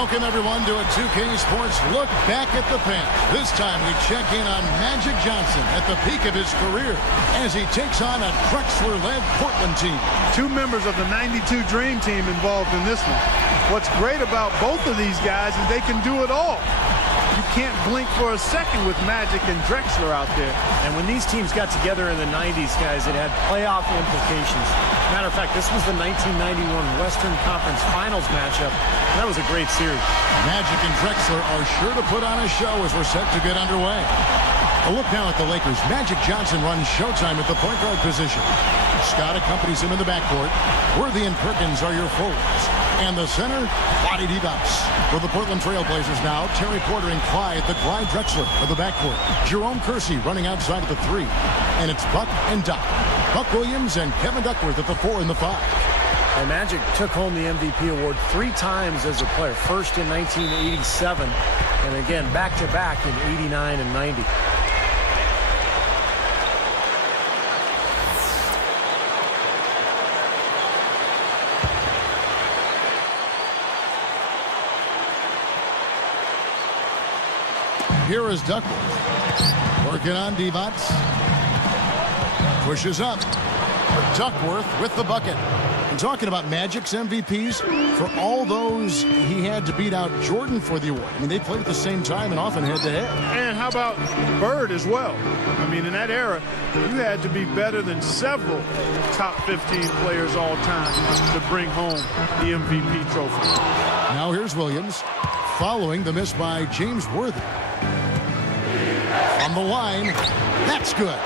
Welcome, everyone, to a 2K Sports Look Back at the Past. This time we check in on Magic Johnson at the peak of his career as he takes on a Drexler-led Portland team. Two members of the '92 Dream Team involved in this one. What's great about both of these guys is they can do it all. You can't blink for a second with Magic and Drexler out there. And when these teams got together in the 90s, guys, it had playoff implications. Matter of fact, this was the 1991 Western Conference Finals matchup. That was a great series. Magic and Drexler are sure to put on a show as we're set to get underway. A look now at the Lakers. Magic Johnson runs showtime at the point guard position. Scott accompanies him in the backcourt. Worthy and Perkins are your forwards. And the center, Body Divac. For the Portland Trail Blazers now, Terry Porter and Clyde Drexler of the backcourt. Jerome Kersey running outside of the 3. And it's Buck and Doc. Buck Williams and Kevin Duckworth at the 4 and the 5. And Magic took home the MVP award 3 times as a player. First in 1987, and again back-to-back in 89 and 90. Here is Duckworth. Working on Divac. Pushes up. Duckworth with the bucket. And talking about Magic's MVPs, for all those he had to beat out Jordan for the award. I mean, they played at the same time and often head-to-head. And how about Bird as well? I mean, in that era, you had to be better than several top 15 players all time to bring home the MVP trophy. Now here's Williams, following the miss by James Worthy. On the line, that's good.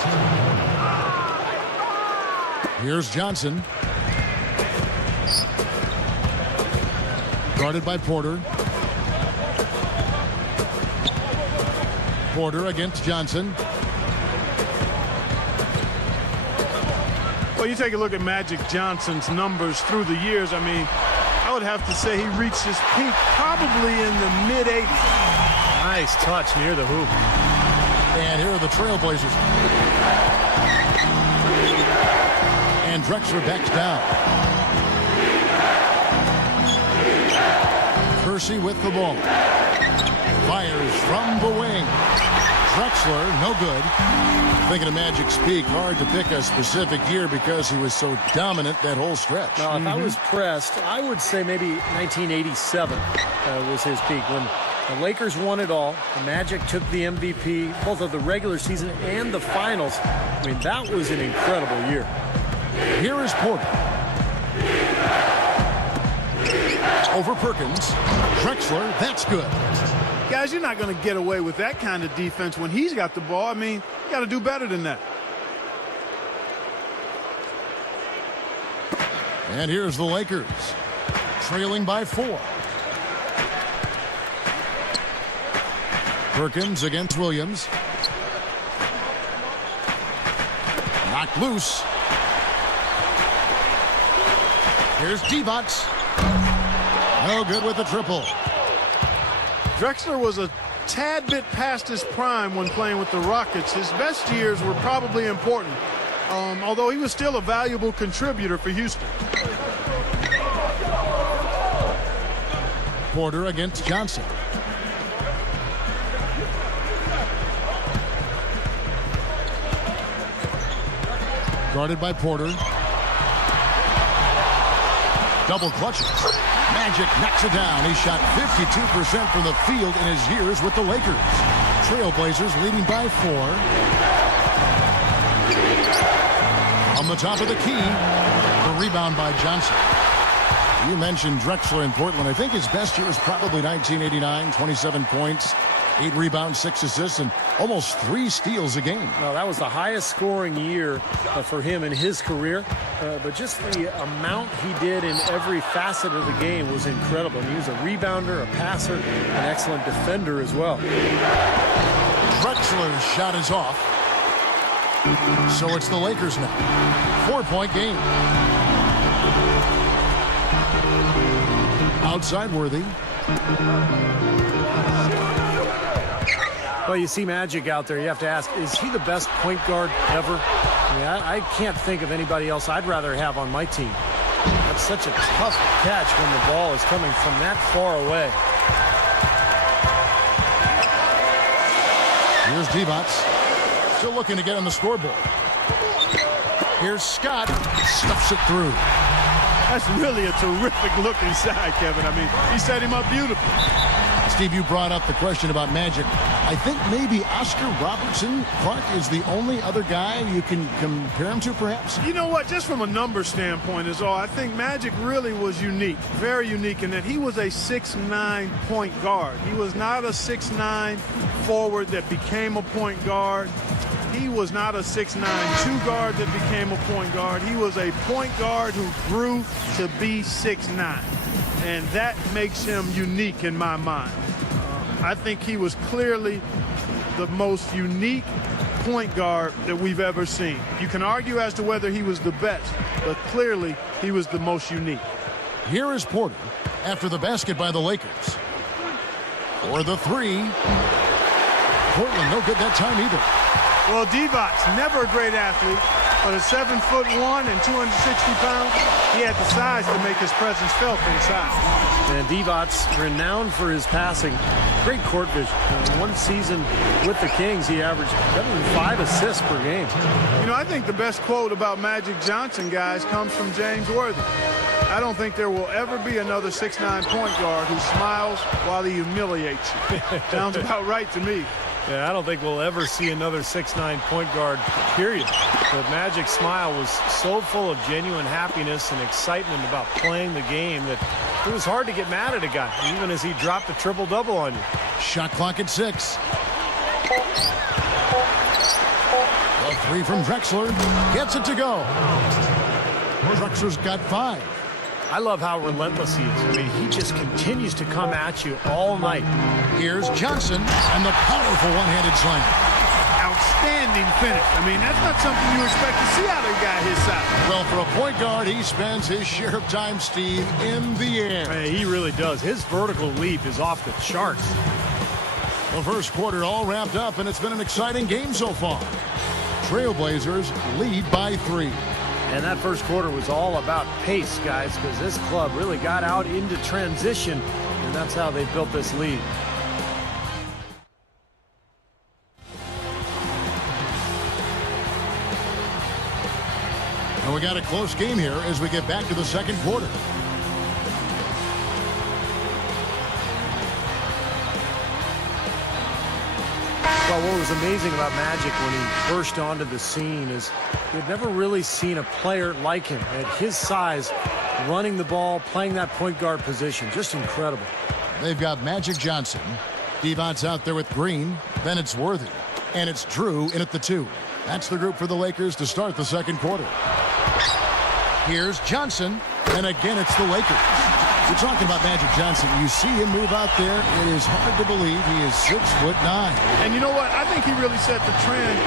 Here's Johnson. Guarded by Porter. Porter against Johnson. Well, you take a look at Magic Johnson's numbers through the years. I mean, I would have to say he reached his peak probably in the mid-'80s. Nice touch near the hoop. And here are the Trailblazers. And Drexler backs down. Kersey with the ball. Fires from the wing. Drexler, no good. Thinking of Magic's peak, hard to pick a specific year because he was so dominant that whole stretch. Now, if I was pressed, I would say maybe 1987 was his peak when the Lakers won it all. The Magic took the MVP, both of the regular season and the finals. I mean, that was an incredible year. Here is Porter. Over Perkins. Drexler, that's good. Guys, you're not going to get away with that kind of defense when he's got the ball. I mean, you got to do better than that. And here's the Lakers, trailing by 4. Perkins against Williams. Knocked loose. Here's Divac. No good with the triple. Drexler was a tad bit past his prime when playing with the Rockets. His best years were probably important, although he was still a valuable contributor for Houston. Porter against Johnson. Guarded by Porter. Double clutches. Magic knocks it down. He shot 52% from the field in his years with the Lakers. Trailblazers leading by 4. On the top of the key, the rebound by Johnson. You mentioned Drexler in Portland. I think his best year was probably 1989, 27 points, 8 rebounds, 6 assists, and almost 3 steals a game. No, that was the highest scoring year for him in his career. But just the amount he did in every facet of the game was incredible. He was a rebounder, a passer, an excellent defender as well. Drexler's shot is off. So it's the Lakers now. 4-point game. Outside Worthy. Well, you see Magic out there. You have to ask, is he the best point guard ever? I mean, I can't think of anybody else I'd rather have on my team. That's such a tough catch when the ball is coming from that far away. Here's Divac. Still looking to get on the scoreboard. Here's Scott. Stuffs it through. That's really a terrific look inside, Kevin. I mean, he set him up beautifully. Steve, you brought up the question about Magic. I think maybe Oscar Robertson Clark is the only other guy you can compare him to, perhaps? You know what? Just from a number standpoint is all. I think Magic really was unique, very unique in that he was a 6'9" point guard. He was not a 6'9" forward that became a point guard. He was not a 6'9" two guard that became a point guard. He was a point guard who grew to be 6'9". And that makes him unique in my mind. I think he was clearly the most unique point guard that we've ever seen. You can argue as to whether he was the best, but clearly he was the most unique. Here is Porter after the basket by the Lakers. For the three. Portland no good that time either. Well, Divac, never a great athlete, but at 7'1" and 260 pounds, he had the size to make his presence felt inside. And Divac, renowned for his passing, great court vision. In one season with the Kings, he averaged better than 5 assists per game. You know, I think the best quote about Magic Johnson, guys, comes from James Worthy. I don't think there will ever be another 6'9" point guard who smiles while he humiliates you. Sounds about right to me. Yeah, I don't think we'll ever see another 6'9" point guard, period. But Magic's smile was so full of genuine happiness and excitement about playing the game that it was hard to get mad at a guy, even as he dropped a triple-double on you. Shot clock at 6. A three from Drexler. Gets it to go. Drexler's got 5. I love how relentless he is. I mean, he just continues to come at you all night. Here's Johnson and the powerful one-handed slam. Outstanding finish. I mean, that's not something you expect to see out of a guy his size. Well, for a point guard, he spends his share of time, Steve, in the air. Hey, he really does. His vertical leap is off the charts. The first quarter all wrapped up, and it's been an exciting game so far. Trailblazers lead by 3. And that first quarter was all about pace, guys, because this club really got out into transition, and that's how they built this lead. And we got a close game here as we get back to the second quarter. Well, what was amazing about Magic when he burst onto the scene is we had never really seen a player like him at his size, running the ball, playing that point guard position. Just incredible. They've got Magic Johnson. Devon's out there with Green. Then it's Worthy. And it's Drew in at the 2. That's the group for the Lakers to start the second quarter. Here's Johnson. And again, it's the Lakers. We're talking about Magic Johnson. You see him move out there. It is hard to believe he is 6'9". And you know what? I think he really set the trend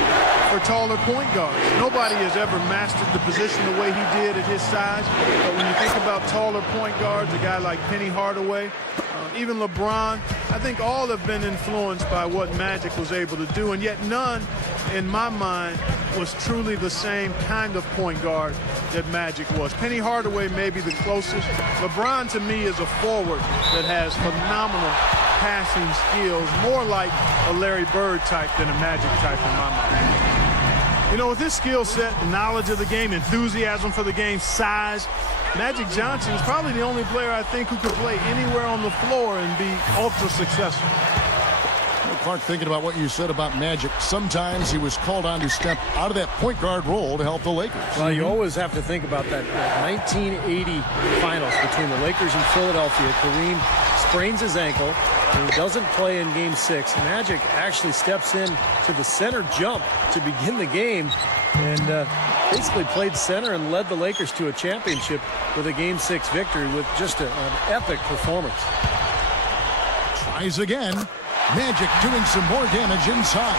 for taller point guards. Nobody has ever mastered the position the way he did at his size. But when you think about taller point guards, a guy like Penny Hardaway, even LeBron, I think all have been influenced by what Magic was able to do. And yet none, in my mind, was truly the same kind of point guard that Magic was. Penny Hardaway may be the closest. LeBron, to me, is a forward that has phenomenal passing skills, more like a Larry Bird type than a Magic type in my mind. You know, with his skill set, knowledge of the game, enthusiasm for the game, size, Magic Johnson is probably the only player I think who could play anywhere on the floor and be ultra successful. Clark, thinking about what you said about Magic, sometimes he was called on to step out of that point guard role to help the Lakers. Well, you always have to think about that 1980 finals between the Lakers and Philadelphia. Kareem sprains his ankle, and he doesn't play in Game 6. Magic actually steps in to the center jump to begin the game, and basically played center and led the Lakers to a championship with a Game 6 victory with just an epic performance. Tries again. Magic doing some more damage inside.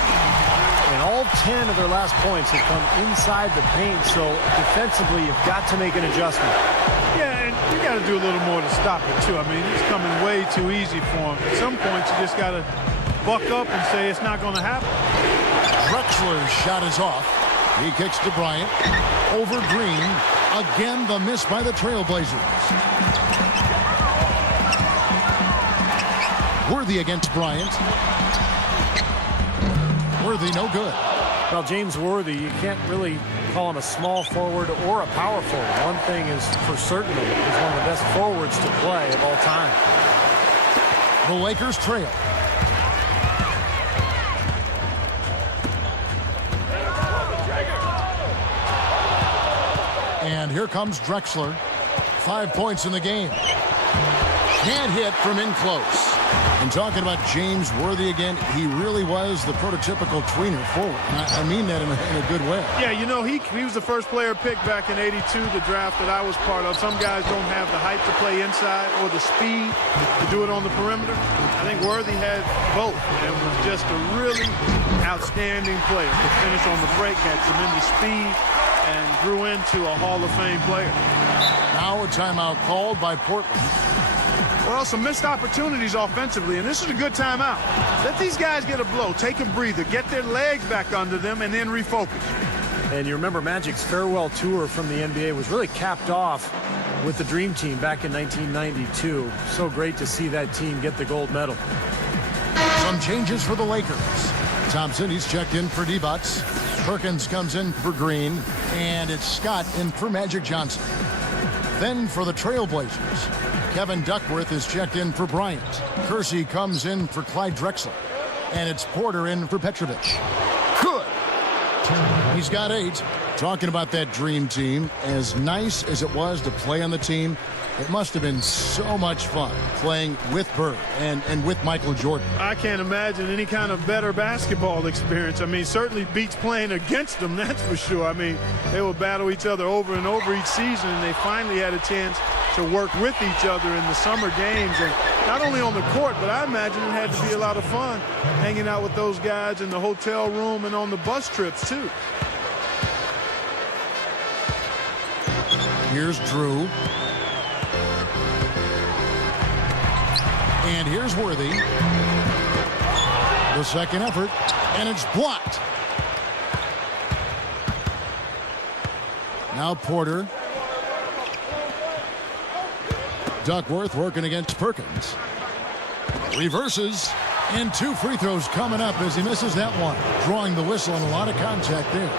And all 10 of their last points have come inside the paint, so defensively you've got to make an adjustment. Yeah, and you got to do a little more to stop it, too. I mean, it's coming way too easy for him. At some points, you just got to buck up and say it's not going to happen. Drexler's shot is off. He kicks to Bryant. Over Green. Again, the miss by the Trailblazers. Worthy against Bryant. Worthy, no good. Well, James Worthy, you can't really call him a small forward or a power forward. One thing is for certain, he's one of the best forwards to play of all time. The Lakers trail. And here comes Drexler. 5 points in the game. Can't hit from in close. And talking about James Worthy again, he really was the prototypical tweener forward. And I mean that in a good way. Yeah, you know, he was the first player picked back in '82, the draft that I was part of. Some guys don't have the height to play inside or the speed to do it on the perimeter. I think Worthy had both and was just a really outstanding player. Could finish on the break, had tremendous speed, and grew into a Hall of Fame player. Now a timeout called by Portland. Well, some missed opportunities offensively, and this is a good timeout. Let these guys get a blow, take a breather, get their legs back under them, and then refocus. And you remember Magic's farewell tour from the NBA was really capped off with the Dream Team back in 1992. So great to see that team get the gold medal. Some changes for the Lakers. Thompson, he's checked in for D-Bucks. Perkins comes in for Green, and it's Scott in for Magic Johnson. Then for the Trailblazers, Kevin Duckworth is checked in for Bryant. Kersey comes in for Clyde Drexler. And it's Porter in for Petrovic. Good. He's got 8. Talking about that dream team, as nice as it was to play on the team, it must have been so much fun playing with Bird and with Michael Jordan. I can't imagine any kind of better basketball experience. I mean, certainly beats playing against them, that's for sure. I mean, they would battle each other over and over each season, and they finally had a chance to work with each other in the summer games, and not only on the court, but I imagine it had to be a lot of fun hanging out with those guys in the hotel room and on the bus trips too. Here's Drew. And here's Worthy. The second effort, and it's blocked. Now Porter. Duckworth working against Perkins. Reverses, and 2 free throws coming up as he misses that one. Drawing the whistle and a lot of contact there.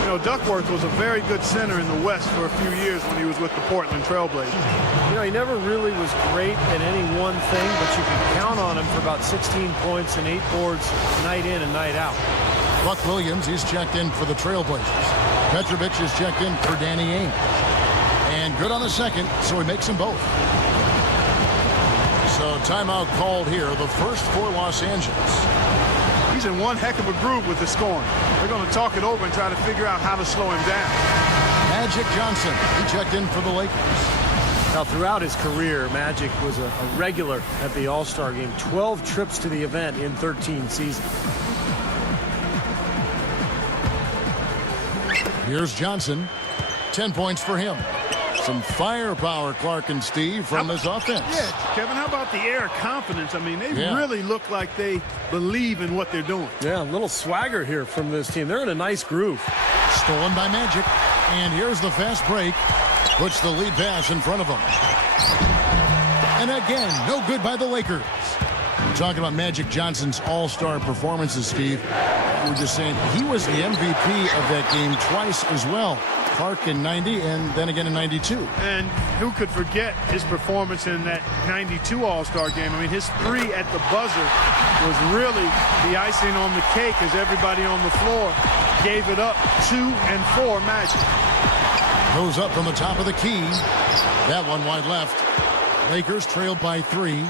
You know, Duckworth was a very good center in the West for a few years when he was with the Portland Trailblazers. You know, he never really was great at any one thing, but you can count on him for about 16 points and 8 boards night in and night out. Buck Williams, he's checked in for the Trailblazers. Petrovic is checked in for Danny Ainge. And good on the second, so he makes them both. So timeout called here, the first for Los Angeles. He's in one heck of a groove with the scoring. They're going to talk it over and try to figure out how to slow him down. Magic Johnson, he checked in for the Lakers. Now, throughout his career, Magic was a regular at the All-Star game. 12 trips to the event in 13 seasons. Here's Johnson. 10 points for him. Some firepower, Clark and Steve, from this offense. Yeah, Kevin, how about the air of confidence? I mean, they really look like they believe in what they're doing. Yeah, a little swagger here from this team. They're in a nice groove. Stolen by Magic. And here's the fast break. Puts the lead pass in front of them. And again, no good by the Lakers. We're talking about Magic Johnson's all-star performances, Steve. You were just saying he was the MVP of that game twice as well. Clark in 90 and then again in 92. And who could forget his performance in that 92 All-Star game? I mean, his 3 at the buzzer was really the icing on the cake as everybody on the floor gave it up. 2 and 4 Magic. Goes up from the top of the key. That one wide left. Lakers trailed by 3.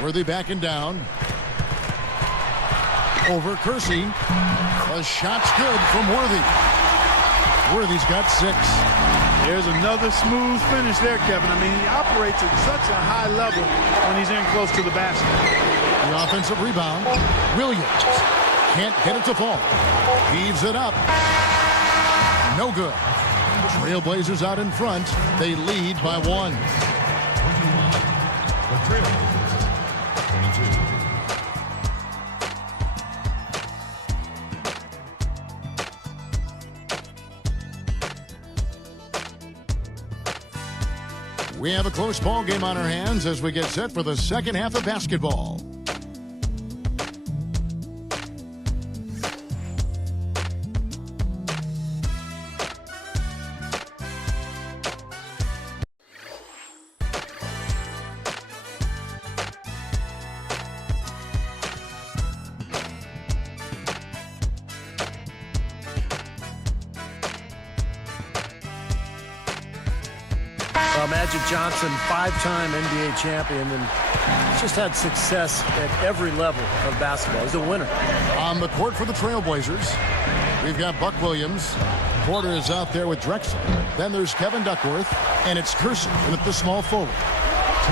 Worthy backing down. Over Kersey. The shot's good from Worthy. Worthy's got 6. There's another smooth finish there, Kevin. I mean, he operates at such a high level when he's in close to the basket. The offensive rebound. Williams can't get it to fall. Heaves it up. No good. Trailblazers out in front. They lead by 1. We have a close ball game on our hands as we get set for the second half of basketball. Magic Johnson, 5-time NBA champion, and he's just had success at every level of basketball. He's a winner. On the court for the Trailblazers, we've got Buck Williams. Porter is out there with Drexler. Then there's Kevin Duckworth, and it's Kersey at the small forward.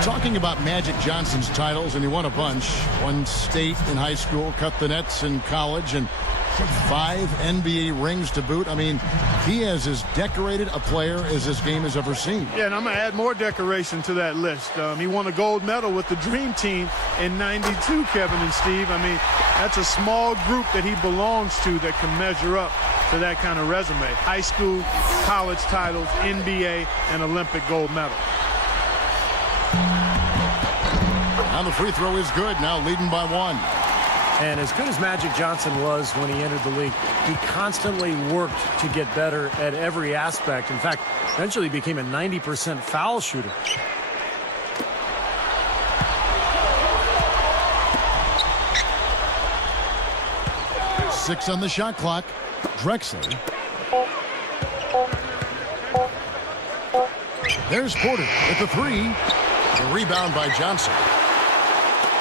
Talking about Magic Johnson's titles, and he won a bunch. Won state in high school, cut the nets in college, and 5 NBA rings to boot. I mean, he is as decorated a player as this game has ever seen. Yeah, and I'm going to add more decoration to that list. He won a gold medal with the Dream Team in '92, Kevin and Steve. I mean, that's a small group that he belongs to that can measure up to that kind of resume. High school, college titles, NBA, and Olympic gold medal. Now the free throw is good, now leading by 1. And as good as Magic Johnson was when he entered the league, he constantly worked to get better at every aspect. In fact, eventually became a 90% foul shooter. Six on the shot clock. Drexler. There's Porter with the 3. The rebound by Johnson.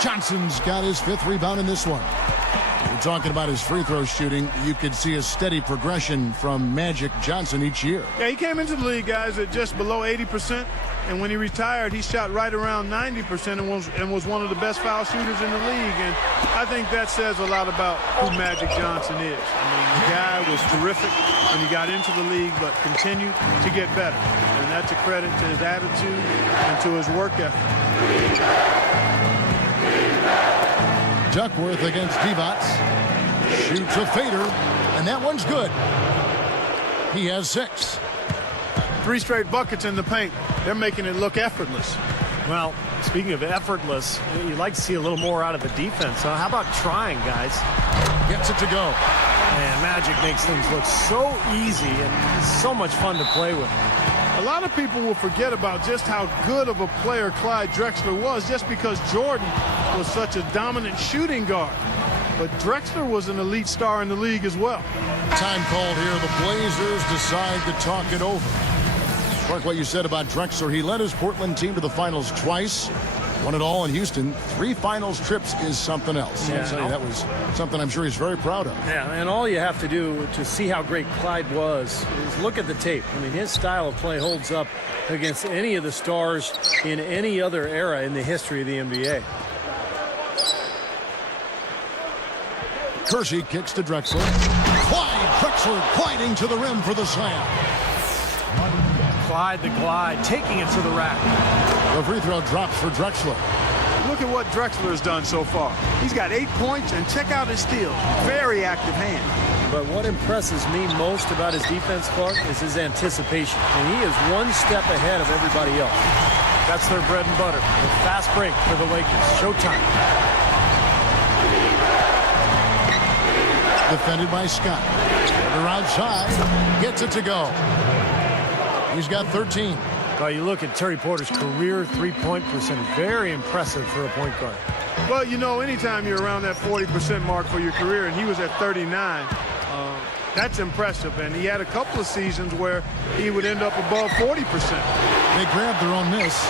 Johnson's got his 5th rebound in this one. We're talking about his free throw shooting. You could see a steady progression from Magic Johnson each year. Yeah, he came into the league, guys, at just below 80%. And when he retired, he shot right around 90% and was one of the best foul shooters in the league. And I think that says a lot about who Magic Johnson is. I mean, the guy was terrific when he got into the league, but continued to get better. And that's a credit to his attitude and to his work ethic. Duckworth against Divac. Shoots a fader, and that one's good. He has 6. 3 straight buckets in the paint. They're making it look effortless. Well, speaking of effortless, you'd like to see a little more out of the defense. So how about trying, guys? Gets it to go. Man, Magic makes things look so easy and so much fun to play with. A lot of people will forget about just how good of a player Clyde Drexler was just because Jordan was such a dominant shooting guard. But Drexler was an elite star in the league as well. Time called here. The Blazers decide to talk it over. Mark, what you said about Drexler, he led his Portland team to the finals twice. Won it all in Houston. 3 finals trips is something else. Yeah. I'll tell you, that was something I'm sure he's very proud of. Yeah, and all you have to do to see how great Clyde was is look at the tape. I mean, his style of play holds up against any of the stars in any other era in the history of the NBA. Kersey kicks to Drexler. Clyde Drexler gliding to the rim for the slam. Clyde the glide, taking it to the rack. The free throw drops for Drexler. Look at what Drexler has done so far. He's got 8 points, and check out his steal. Very active hand. But what impresses me most about his defense, Clark, is his anticipation. And he is one step ahead of everybody else. That's their bread and butter. The fast break for the Lakers. Showtime. Defended by Scott. Porter outside. Gets it to go. He's got 13. Well, you look at Terry Porter's career three-point percentage. Very impressive for a point guard. Well, you know, anytime you're around that 40% mark for your career, and he was at 39, that's impressive. And he had a couple of seasons where he would end up above 40%. They grab their own miss.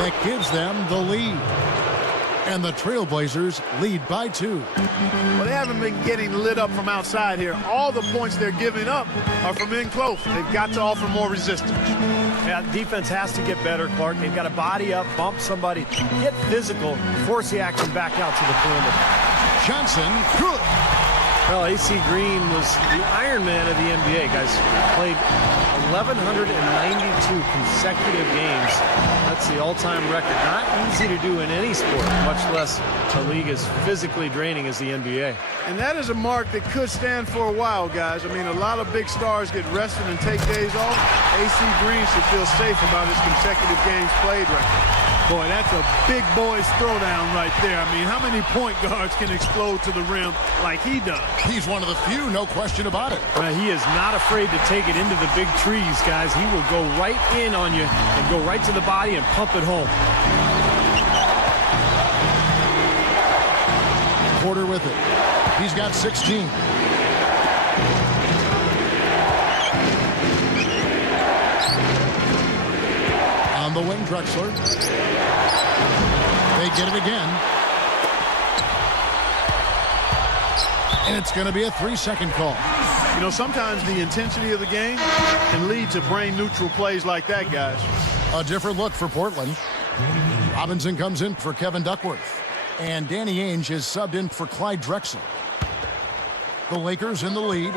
That gives them the lead. And the Trailblazers lead by 2. Well, they haven't been getting lit up from outside here. All the points they're giving up are from in close. They've got to offer more resistance. Yeah, defense has to get better, Clark. They've got to body up, bump somebody, get physical, force the action back out to the perimeter. Johnson, good. Well, AC Green was the Iron Man of the NBA, guys. Played a 1,192 consecutive games. That's the all-time record. Not easy to do in any sport, much less a league as physically draining as the NBA. And that is a mark that could stand for a while, guys. I mean, a lot of big stars get rested and take days off. AC Green should feel safe about his consecutive games played right now. Boy, that's a big boys throwdown right there. I mean, how many point guards can explode to the rim like he does? He's one of the few, no question about it. He is not afraid to take it into the big trees, guys. He will go right in on you and go right to the body and pump it home. Porter with it. He's got 16. On the wing, Drexler. They get it again. And it's going to be a 3-second call. You know, sometimes the intensity of the game can lead to brain-neutral plays like that, guys. A different look for Portland. Robinson comes in for Kevin Duckworth. And Danny Ainge is subbed in for Clyde Drexler. The Lakers in the lead.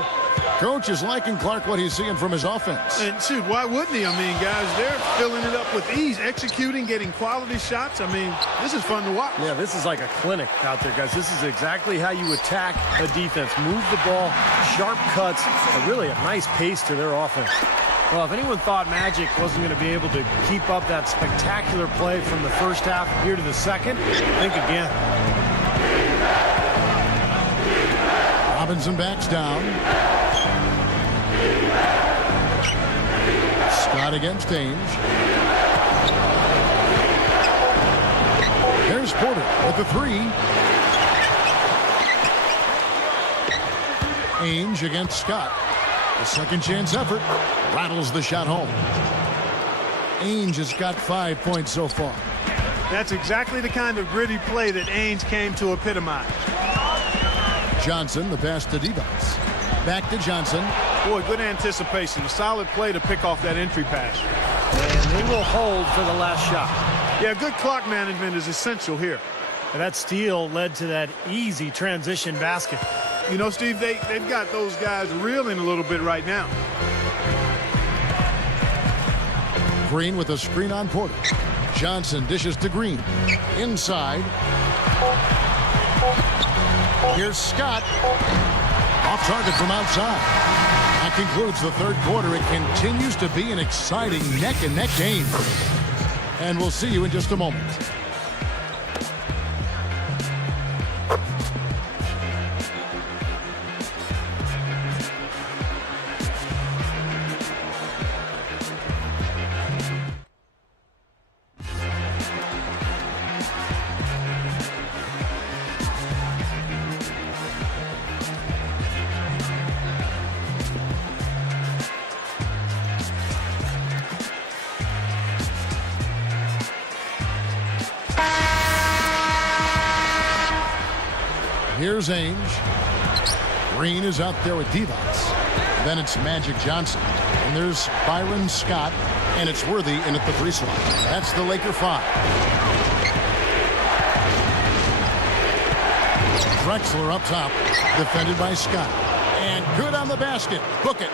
Coach is liking Clark what he's seeing from his offense. And shoot, why wouldn't he? I mean, guys, they're filling it up with ease, executing, getting quality shots. I mean, this is fun to watch. Yeah, this is like a clinic out there, guys. This is exactly how you attack a defense. Move the ball, sharp cuts, really a nice pace to their offense. Well, if anyone thought Magic wasn't going to be able to keep up that spectacular play from the first half here to the second, think again. Robinson backs down. Scott against Ainge. There's Porter with the 3. Ainge against Scott. The second chance effort rattles the shot home. Ainge has got 5 points so far. That's exactly the kind of gritty play that Ainge came to epitomize. Johnson, the pass to Divac. Back to Johnson. Boy, good anticipation. A solid play to pick off that entry pass. And they will hold for the last shot. Yeah, good clock management is essential here. And that steal led to that easy transition basket. You know, Steve, they've got those guys reeling a little bit right now. Green with a screen on Porter. Johnson dishes to Green. Inside. Here's Scott. Off target from outside. That concludes the third quarter. It continues to be an exciting neck-and-neck game. And we'll see you in just a moment. Here's Ainge. Green is out there with Divac. Then it's Magic Johnson. And there's Byron Scott. And it's Worthy in at the 3 slot. That's the Laker 5. Drexler up top. Defended by Scott. And good on the basket. Book it.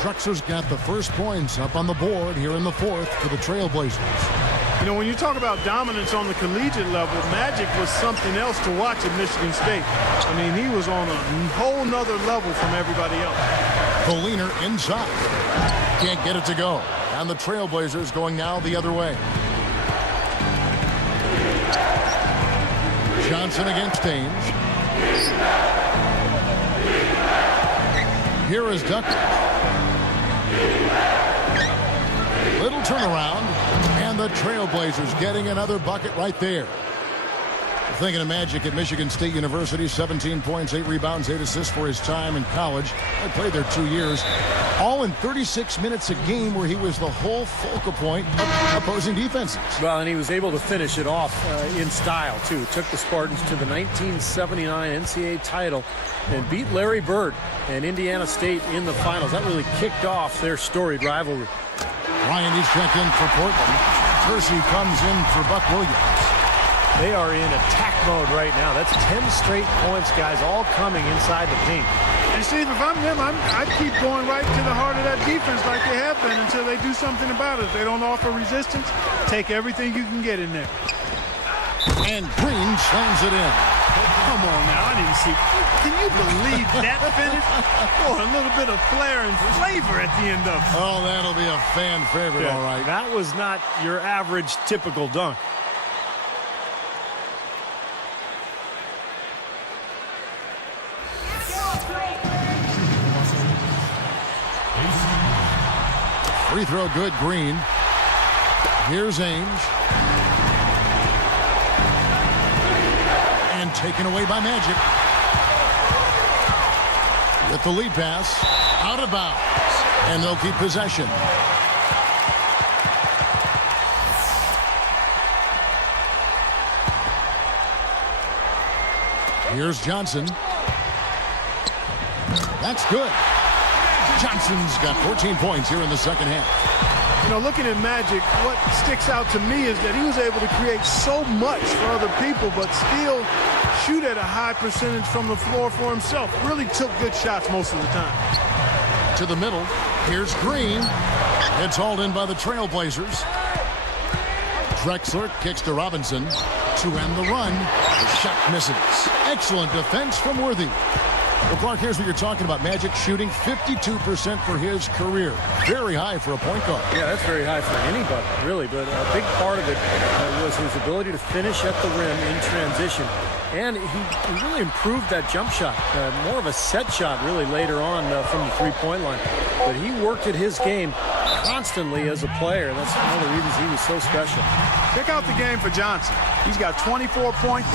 Drexler's got the first points up on the board here in the fourth for the Trailblazers. You know, when you talk about dominance on the collegiate level, Magic was something else to watch at Michigan State. I mean, he was on a whole nother level from everybody else. Poliner inside. Can't get it to go. And the Trailblazers going now the other way. Johnson against Ainge. Here is Duckworth. Little turnaround. And the Trailblazers getting another bucket right there. Thinking of Magic at Michigan State University, 17 points, 8 rebounds, 8 assists for his time in college. He played there 2 years, all in 36 minutes a game where he was the whole focal point of opposing defenses. Well, and he was able to finish it off in style, too. Took the Spartans to the 1979 NCAA title and beat Larry Bird and Indiana State in the finals. That really kicked off their storied rivalry. Ryan is checked in for Portland. Percy comes in for Buck Williams. They are in attack mode right now. That's 10 straight points, guys, all coming inside the paint. And Steve, if I'm them, I'd keep going right to the heart of that defense like they have been until they do something about it. If they don't offer resistance, take everything you can get in there. And Green slams it in. Come on now, I didn't see. Can you believe that finish? Boy, a little bit of flair and flavor at the end of it. Oh, that'll be a fan favorite, all right. That was not your average typical dunk. Free throw good, Green. Here's Ainge. And taken away by Magic. With the lead pass, out of bounds. And they'll keep possession. Here's Johnson. That's good. Johnson's got 14 points here in the second half. You know, looking at Magic, what sticks out to me is that he was able to create so much for other people, but still shoot at a high percentage from the floor for himself. Really took good shots most of the time. To the middle. Here's Green. It's hauled in by the Trailblazers. Drexler kicks to Robinson to end the run. The shot misses. Excellent defense from Worthy. Well, Clark, here's what you're talking about. Magic shooting 52% for his career. Very high for a point guard. Yeah, that's very high for anybody, really. But a big part of it was his ability to finish at the rim in transition. And he really improved that jump shot. More of a set shot, really, later on from the three-point line. But he worked at his game constantly as a player. And that's one of the reasons he was so special. Check out the game for Johnson. He's got 24 points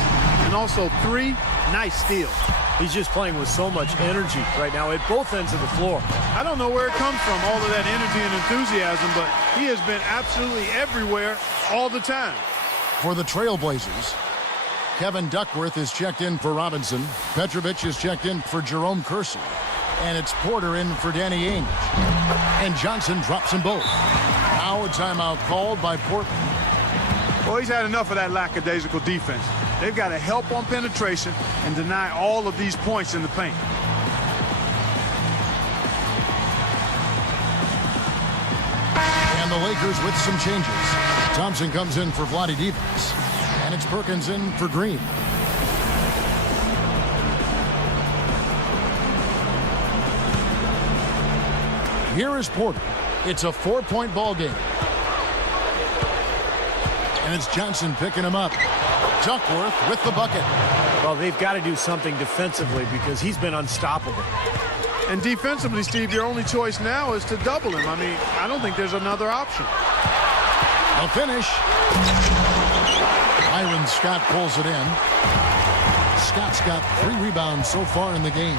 and also 3 nice steals. He's just playing with so much energy right now at both ends of the floor. I don't know where it comes from, all of that energy and enthusiasm, but he has been absolutely everywhere all the time. For the Trailblazers, Kevin Duckworth is checked in for Robinson. Petrovic is checked in for Jerome Kersey. And it's Porter in for Danny Ainge. And Johnson drops them both. Now a timeout called by Portland. Well, he's had enough of that lackadaisical defense. They've got to help on penetration and deny all of these points in the paint. And the Lakers with some changes. Thompson comes in for Vlade Divac. And it's Perkins in for Green. Here is Porter. It's a 4-point ball game. And it's Johnson picking him up. Duckworth with the bucket. Well, they've got to do something defensively because he's been unstoppable. And defensively, Steve, your only choice now is to double him. I mean, I don't think there's another option. A finish. Byron Scott pulls it in. Scott's got 3 rebounds so far in the game.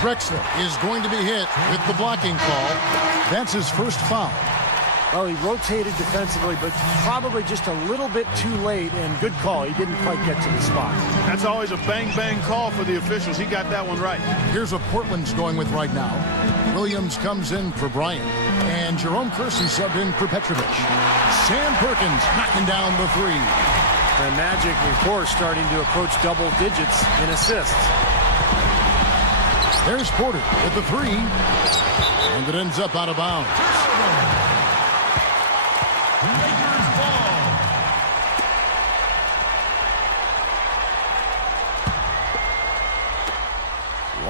Drexler is going to be hit with the blocking call. That's his first foul. Well, he rotated defensively, but probably just a little bit too late, and good call. He didn't quite get to the spot. That's always a bang-bang call for the officials. He got that one right. Here's what Portland's going with right now. Williams comes in for Bryant, and Jerome Kersey subbed in for Petrovic. Sam Perkins knocking down the 3. And Magic, of course, starting to approach double digits in assists. There's Porter with the 3, and it ends up out of bounds. Lakers ball.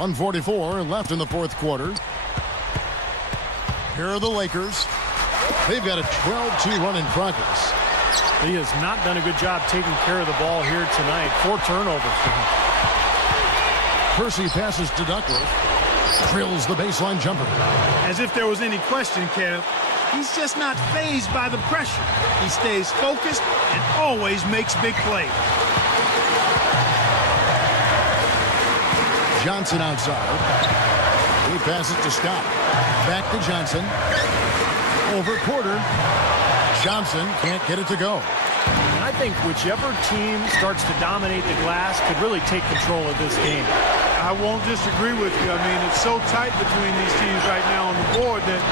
1:44 left in the fourth quarter. Here are the Lakers. They've got a 12-2 run in progress. He has not done a good job taking care of the ball here tonight. 4 turnovers for him. Kersey passes to Duckworth. Drills the baseline jumper. As if there was any question, Kev. He's just not fazed by the pressure. He stays focused and always makes big plays. Johnson outside. He passes to Scott. Back to Johnson. Over Porter. Johnson can't get it to go. And I think whichever team starts to dominate the glass could really take control of this game. I won't disagree with you. I mean, it's so tight between these teams right now on the board that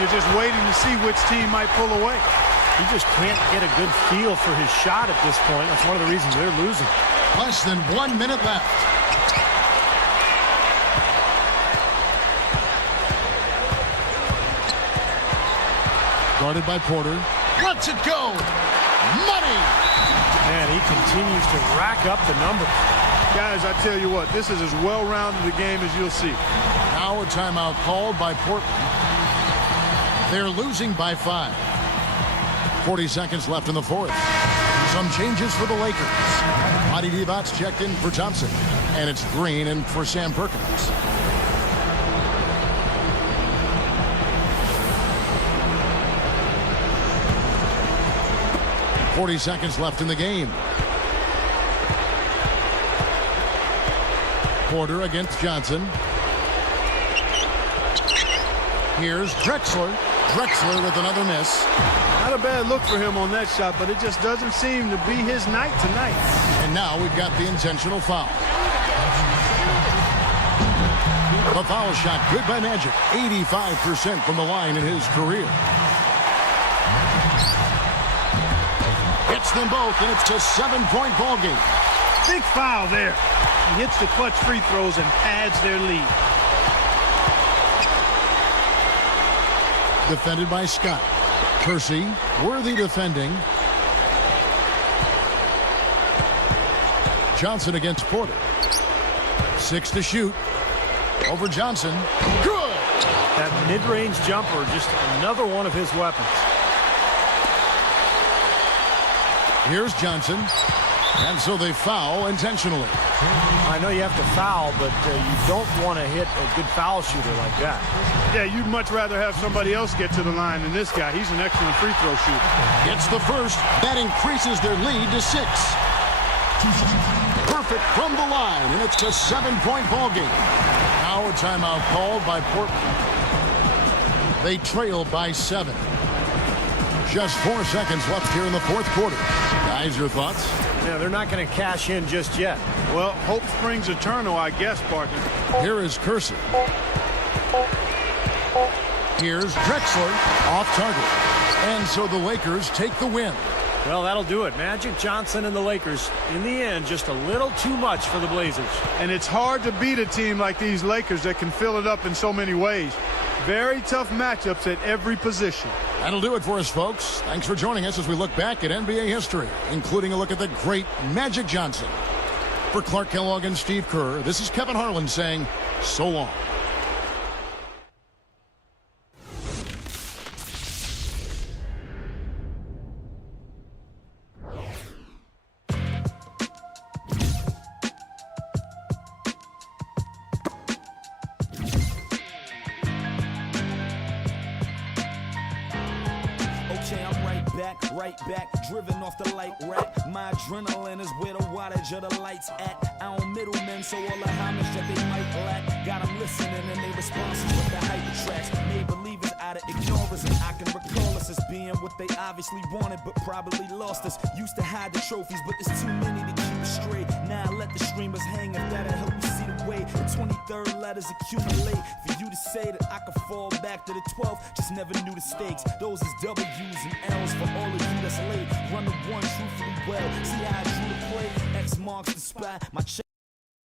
you're just waiting to see which team might pull away. He just can't get a good feel for his shot at this point. That's one of the reasons they're losing. Less than 1 minute left. Guarded by Porter. Lets it go. Money. And he continues to rack up the numbers. Guys, I tell you what, this is as well-rounded a game as you'll see. Now a timeout called by Portland. They're losing by 5. 40 seconds left in the fourth. Some changes for the Lakers. Marty Divat's checked in for Thompson. And it's Green in for Sam Perkins. .40 seconds left in the game. Porter against Johnson. Here's Drexler. Drexler with another miss. Not a bad look for him on that shot, but it just doesn't seem to be his night tonight. And now we've got the intentional foul. The foul shot good by Magic. 85% from the line in his career. Hits them both, and it's a 7-point ball game. Big foul there. He hits the clutch free throws and adds their lead. Defended by Scott. Percy, worthy defending. Johnson against Porter. 6 to shoot. Over Johnson. Good! That mid-range jumper, just another one of his weapons. Here's Johnson. And so they foul intentionally. I know you have to foul, but you don't want to hit a good foul shooter like that. Yeah, you'd much rather have somebody else get to the line than this guy. He's an excellent free throw shooter. Gets the first. That increases their lead to 6. Perfect from the line, and it's a 7-point ball game. Now a timeout called by Portland. They trail by 7. Just 4 seconds left here in the fourth quarter. Guys, your thoughts? Yeah, they're not going to cash in just yet. Well, hope springs eternal, I guess, partner. Here is Kersey. Here's Drexler off target. And so the Lakers take the win. Well, that'll do it. Magic Johnson and the Lakers, in the end, just a little too much for the Blazers. And it's hard to beat a team like these Lakers that can fill it up in so many ways. Very tough matchups at every position. That'll do it for us, folks. Thanks for joining us as we look back at NBA history, including a look at the great Magic Johnson. For Clark Kellogg and Steve Kerr, this is Kevin Harlan saying so long. Right back, driven off the light rack. My adrenaline is where the wattage of the lights at. I don't middlemen, so all the homage that they might lack. Got them listening and they responses with the hyper tracks. Made believers out of ignorance, and I can recall us as being what they obviously wanted, but probably lost us. Used to hide the trophies, but there's too many to keep us straight. Now I let the streamers hang if that'll help you see the way. The 23rd letters accumulate for you to say that I could fall back to the 12th. Just never knew the stakes. Those is W's and L's for all of you that's late. Run the one truthfully well. See how I drew the play. X marks the spot. My